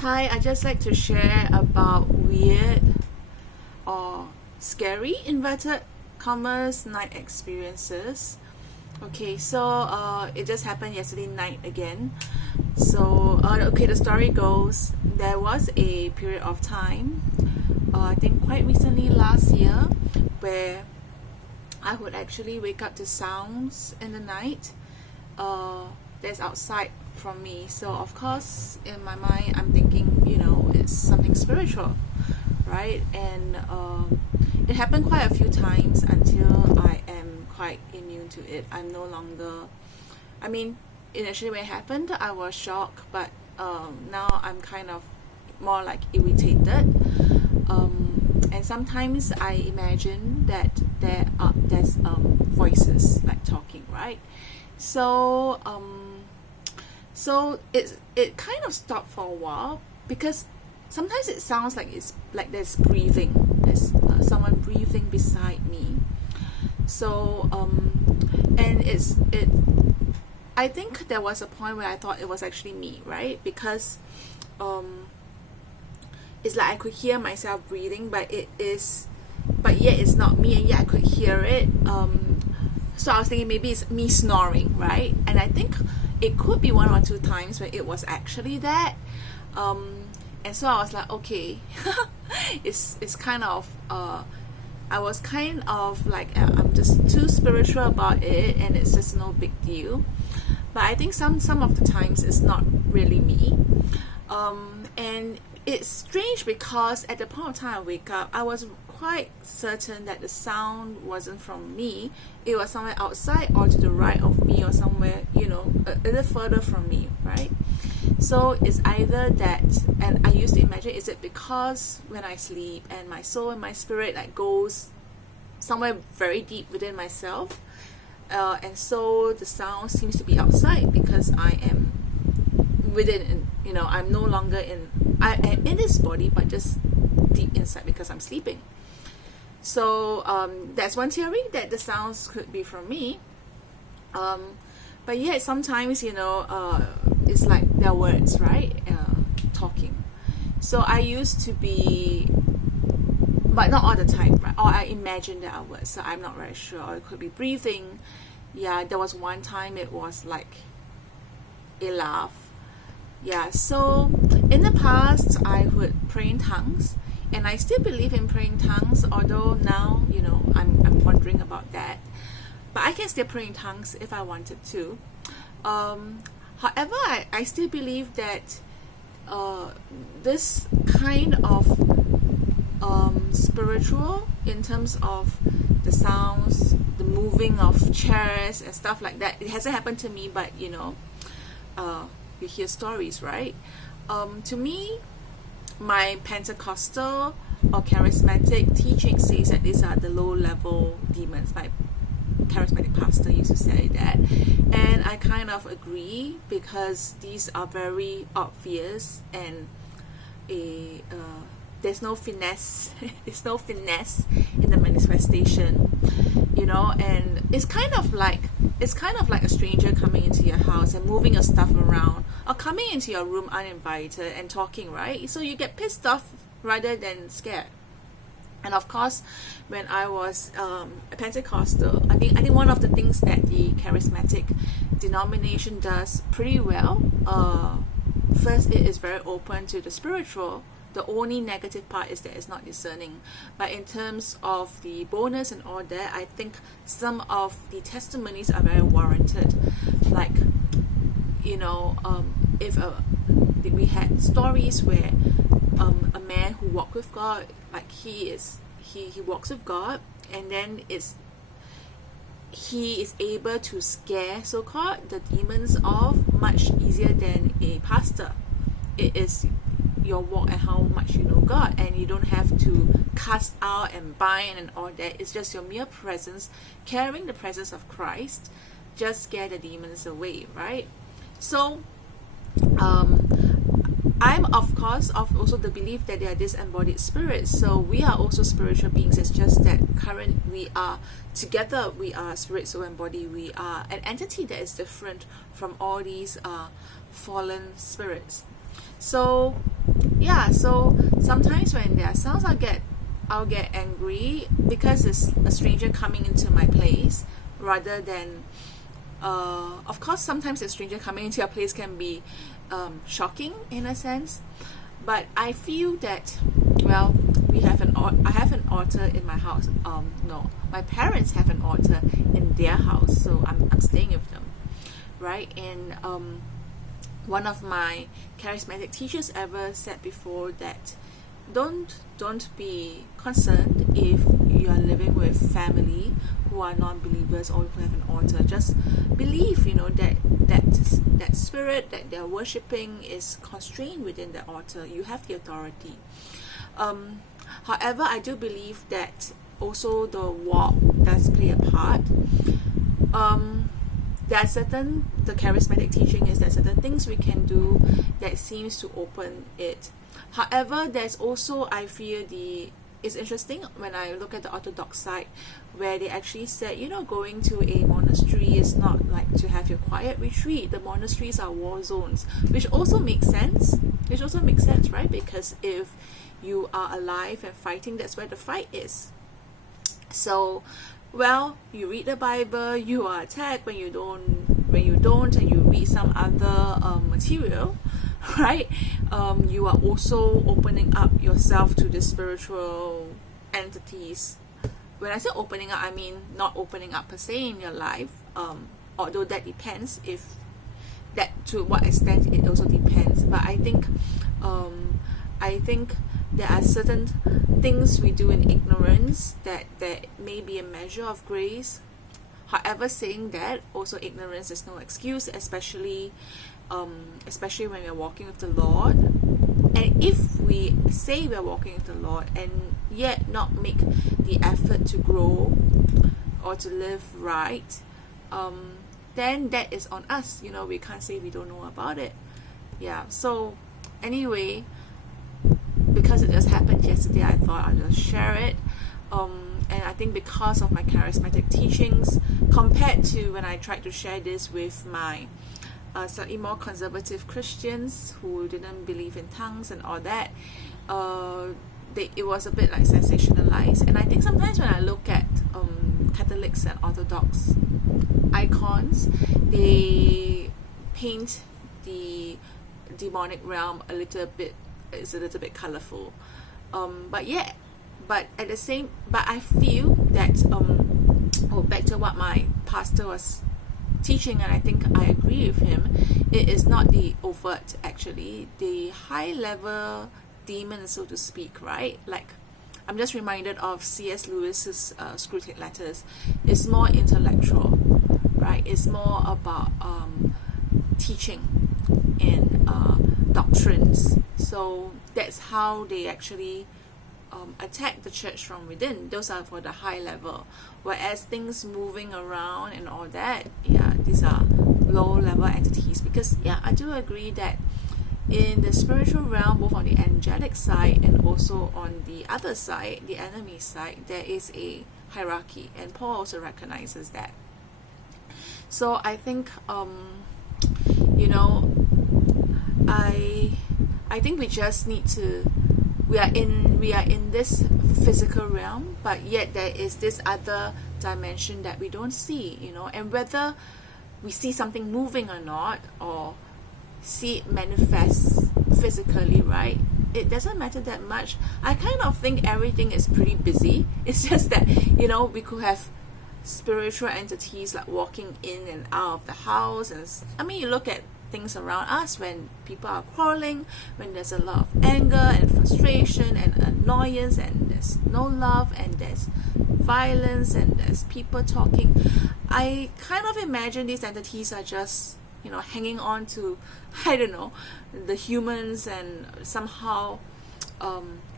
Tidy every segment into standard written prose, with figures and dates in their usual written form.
Hi, I just like to share about weird or scary inverted commas night experiences. Okay, so it just happened yesterday night again. So the story goes there was a period of time, I think quite recently last year, where I would actually wake up to sounds in the night that's outside from me. So of course, in my mind, I'm thinking, it's something spiritual, right? And it happened quite a few times until I am quite immune to it. I'm no longer. I mean, initially when it happened, I was shocked, but now I'm kind of more like irritated. And sometimes I imagine that there's voices like talking, right? So it kind of stopped for a while because sometimes it sounds like it's like there's breathing. There's someone breathing beside me. So and it. I think there was a point where I thought it was actually me, right? Because it's like I could hear myself breathing, but yet it's not me, and yet I could hear it. So I was thinking maybe it's me snoring, right? And I think it could be one or two times where it was actually that. And so I was like, okay, it's kind of I was kind of like I'm just too spiritual about it, and it's just no big deal. But I think some of the times it's not really me. And it's strange because at the point of time I wake up, I was quite certain that the sound wasn't from me. It was somewhere outside or to the right of me, or somewhere, a little further from me, right? So it's either that, and I used to imagine, is it because when I sleep and my soul and my spirit like goes somewhere very deep within myself, and so the sound seems to be outside because I am within, I'm no longer I am in this body, but just deep inside because I'm sleeping. So that's one theory, that the sounds could be from me. But yet sometimes, it's like their words, right? Talking. So I used to be, but not all the time, right? Or I imagine there are words, so I'm not very sure. Or it could be breathing. Yeah, there was one time it was like a laugh. Yeah, so in the past I would pray in tongues, and I still believe in praying tongues, although now, I'm wondering about that. But I can still pray in tongues if I wanted to. However, I still believe that this kind of spiritual, in terms of the sounds, the moving of chairs and stuff like that, it hasn't happened to me, but you hear stories, right? To me, my Pentecostal or charismatic teaching says that these are the low-level demons. My charismatic pastor used to say that, and I kind of agree, because these are very obvious, and there's no finesse. There's no finesse in the manifestation, and it's kind of like a stranger coming into your house and moving your stuff around, or coming into your room uninvited and talking, right? So you get pissed off rather than scared. And of course, when I was a Pentecostal, I think one of the things that the charismatic denomination does pretty well, first, it is very open to the spiritual. The only negative part is that it's not discerning. But in terms of the bonus and all that, I think some of the testimonies are very warranted. Like, if we had stories where a man who walked with God, like he walks with God, and then he is able to scare, so-called, the demons off much easier than a pastor. It is your walk and how much you know God, and you don't have to cast out and bind and all that. It's just your mere presence, carrying the presence of Christ, just scare the demons away, right? So I'm of course of also the belief that they are disembodied spirits, so we are also spiritual beings. It's just that we are together, we are spirit, soul and body. We are an entity that is different from all these fallen spirits. So yeah, so sometimes when there are sounds, I'll get angry because it's a stranger coming into my place, rather than of course sometimes a stranger coming into your place can be shocking in a sense, but I feel that, well, I have an altar in my house. No, my parents have an altar in their house, so I'm staying with them, right? And one of my charismatic teachers ever said before that don't be concerned if you are living with family who are non-believers or who have an altar. Just believe, that spirit that they're worshipping is constrained within the altar. You have the authority. However, I do believe that also the walk does play a part. The charismatic teaching is that certain things we can do that seems to open it. However, there's also, I feel, it's interesting when I look at the Orthodox side, where they actually said, going to a monastery is not like to have your quiet retreat. The monasteries are war zones, which also makes sense, right? Because if you are alive and fighting, that's where the fight is. So, well, you read the Bible, you are attacked when you don't, and you read some other material, right? You are also opening up yourself to the spiritual entities. When I say opening up, I mean not opening up per se in your life, although that depends, to what extent it also depends. But I think there are certain things we do in ignorance that may be a measure of grace. However, saying that, also ignorance is no excuse, especially when we're walking with the Lord. And if we say we're walking with the Lord and yet not make the effort to grow or to live right, then that is on us. We can't say we don't know about it. Yeah, so anyway, because it just happened yesterday, I thought I'll just share it. And I think because of my charismatic teachings, compared to when I tried to share this with my slightly more conservative Christians who didn't believe in tongues and all that, it was a bit like sensationalized. And I think sometimes when I look at Catholics and Orthodox icons, they paint the demonic realm a little bit colorful. But I feel that back to what my pastor was teaching, and I think I agree with him, it is not the overt, actually, the high level demons, so to speak, right? Like, I'm just reminded of C.S. Lewis's Screwtape Letters. It's more intellectual, right? It's more about teaching and doctrines. So that's how they actually attack the church from within. Those are for the high level. Whereas things moving around and all that, these are low level entities. Because I do agree that in the spiritual realm, both on the angelic side and also on the other side, the enemy side, there is a hierarchy, and Paul also recognizes that. So I think I think we just need to, we are in this physical realm, but yet there is this other dimension that we don't see, and whether we see something moving or not, or see it manifest physically, right? It doesn't matter that much. I kind of think everything is pretty busy. It's just that, we could have spiritual entities like walking in and out of the house. And you look at things around us when people are quarreling, when there's a lot of anger and frustration and annoyance, and there's no love, and there's violence, and there's people talking. I kind of imagine these entities are just hanging on to, I don't know, the humans, and somehow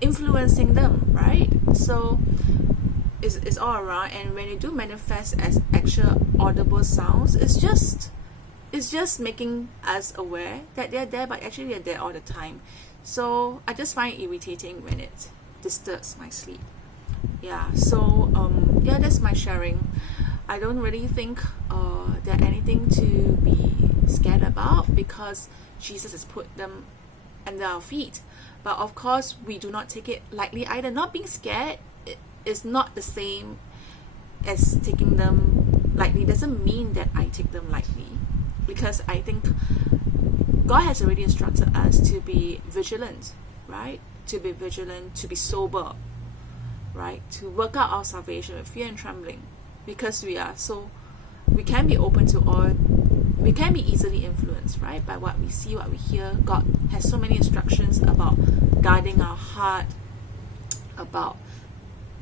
influencing them, right? So it's all around, and when you do manifest as actual audible sounds, it's just making us aware that they're there, but actually they're there all the time. So I just find it irritating when it disturbs my sleep. That's my sharing. I don't really think there's anything to be scared about, because Jesus has put them under our feet. But of course, we do not take it lightly either. Not being scared is not the same as taking them lightly. Doesn't mean that I take them lightly, because I think God has already instructed us to be vigilant, right? To be vigilant, to be sober, right? To work out our salvation with fear and trembling, because we can be open to all, we can be easily influenced, right, by what we see, what we hear. God has so many instructions about guarding our heart, about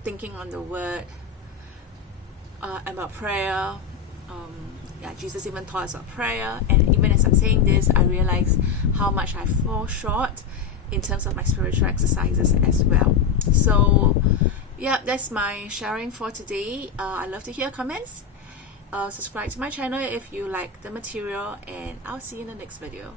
thinking on the word, about prayer. Jesus even taught us about prayer, and even as I'm saying this, I realize how much I fall short in terms of my spiritual exercises as well. So yeah, that's my sharing for today. I'd love to hear comments. Subscribe to my channel if you like the material, and I'll see you in the next video.